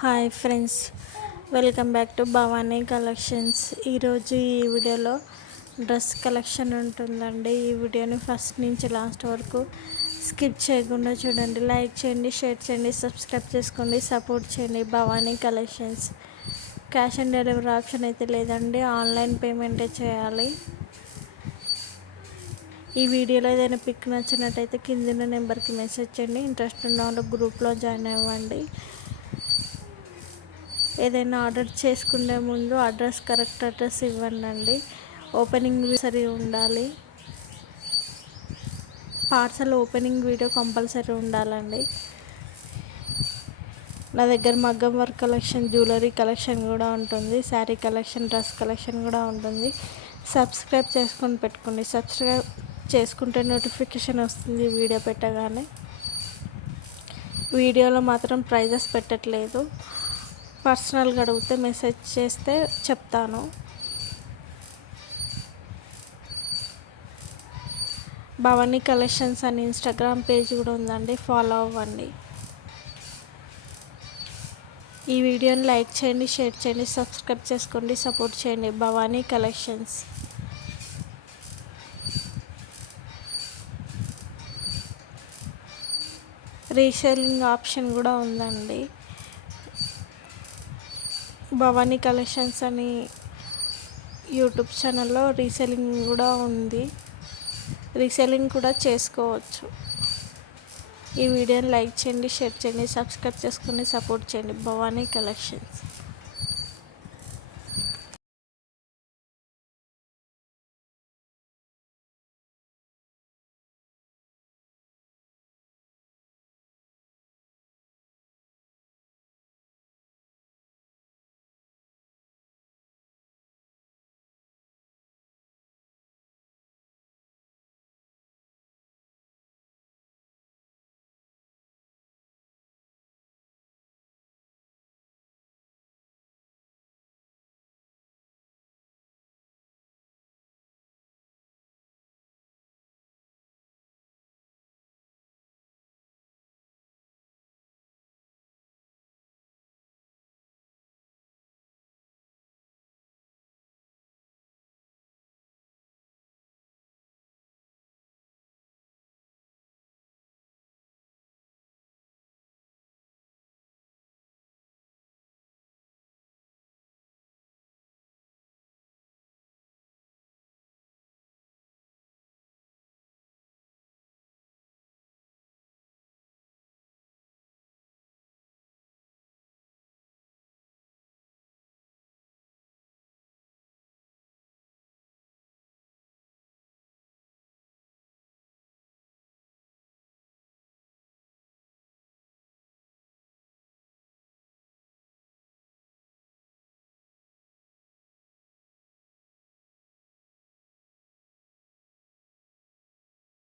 Hi friends, welcome back to Bhavani collections. ఈరోజు ఈ వీడియోలో డ్రెస్ కలెక్షన్ ఉంటుందండి. ఈ వీడియోని ఫస్ట్ నుంచి లాస్ట్ వరకు స్కిప్ చేయకుండా చూడండి. లైక్ చేయండి, షేర్ చేయండి, సబ్స్క్రైబ్ చేసుకోండి, సపోర్ట్ చేయండి. Bhavani collections. Cash on delivery option అయితే లేదండి, ఆన్లైన్ పేమెంటే చేయాలి. ఈ వీడియోలో ఏదైనా పిక్ నచ్చినట్టయితే కింద నెంబర్కి మెసేజ్ చేయండి. ఇంట్రెస్ట్ ఉన్న వాళ్ళు గ్రూప్లో జాయిన్ అవ్వండి. ఏదైనా ఆర్డర్ చేసుకునే ముందు కరెక్ట్ అడ్రస్ ఇవ్వండి. ఓపెనింగ్ సరి ఉండాలి. పార్సల్ ఓపెనింగ్ వీడియో కంపల్సరీ ఉండాలండి. నా దగ్గర మగ్గం వర్క్ కలెక్షన్, జ్యువెలరీ కలెక్షన్ కూడా ఉంటుంది. శారీ కలెక్షన్, డ్రెస్ కలెక్షన్ కూడా ఉంటుంది. సబ్స్క్రైబ్ చేసుకొని పెట్టుకోండి. సబ్స్క్రైబ్ చేసుకుంటే నోటిఫికేషన్ వస్తుంది వీడియో పెట్టగానే. వీడియోలో మాత్రం ప్రైజెస్ పెట్టట్లేదు. పర్సనల్గా అడిగితే మెసేజ్ చేస్తే చెప్తాను. భవానీ కలెక్షన్స్ అని ఇన్స్టాగ్రామ్ పేజ్ కూడా ఉందండి, ఫాలో అవ్వండి. ఈ వీడియోని లైక్ చేయండి, షేర్ చేయండి, సబ్స్క్రైబ్ చేసుకోండి, సపోర్ట్ చేయండి. భవానీ కలెక్షన్స్. రీసేలింగ్ ఆప్షన్ కూడా ఉందండి. భవానీ కలెక్షన్స్ అని యూట్యూబ్ ఛానల్లో రీసేలింగ్ కూడా ఉంది. రీసేలింగ్ కూడా చేసుకోవచ్చు. ఈ వీడియోని లైక్ చేయండి, షేర్ చేయండి, సబ్స్క్రైబ్ చేసుకొని సపోర్ట్ చేయండి. భవానీ కలెక్షన్స్.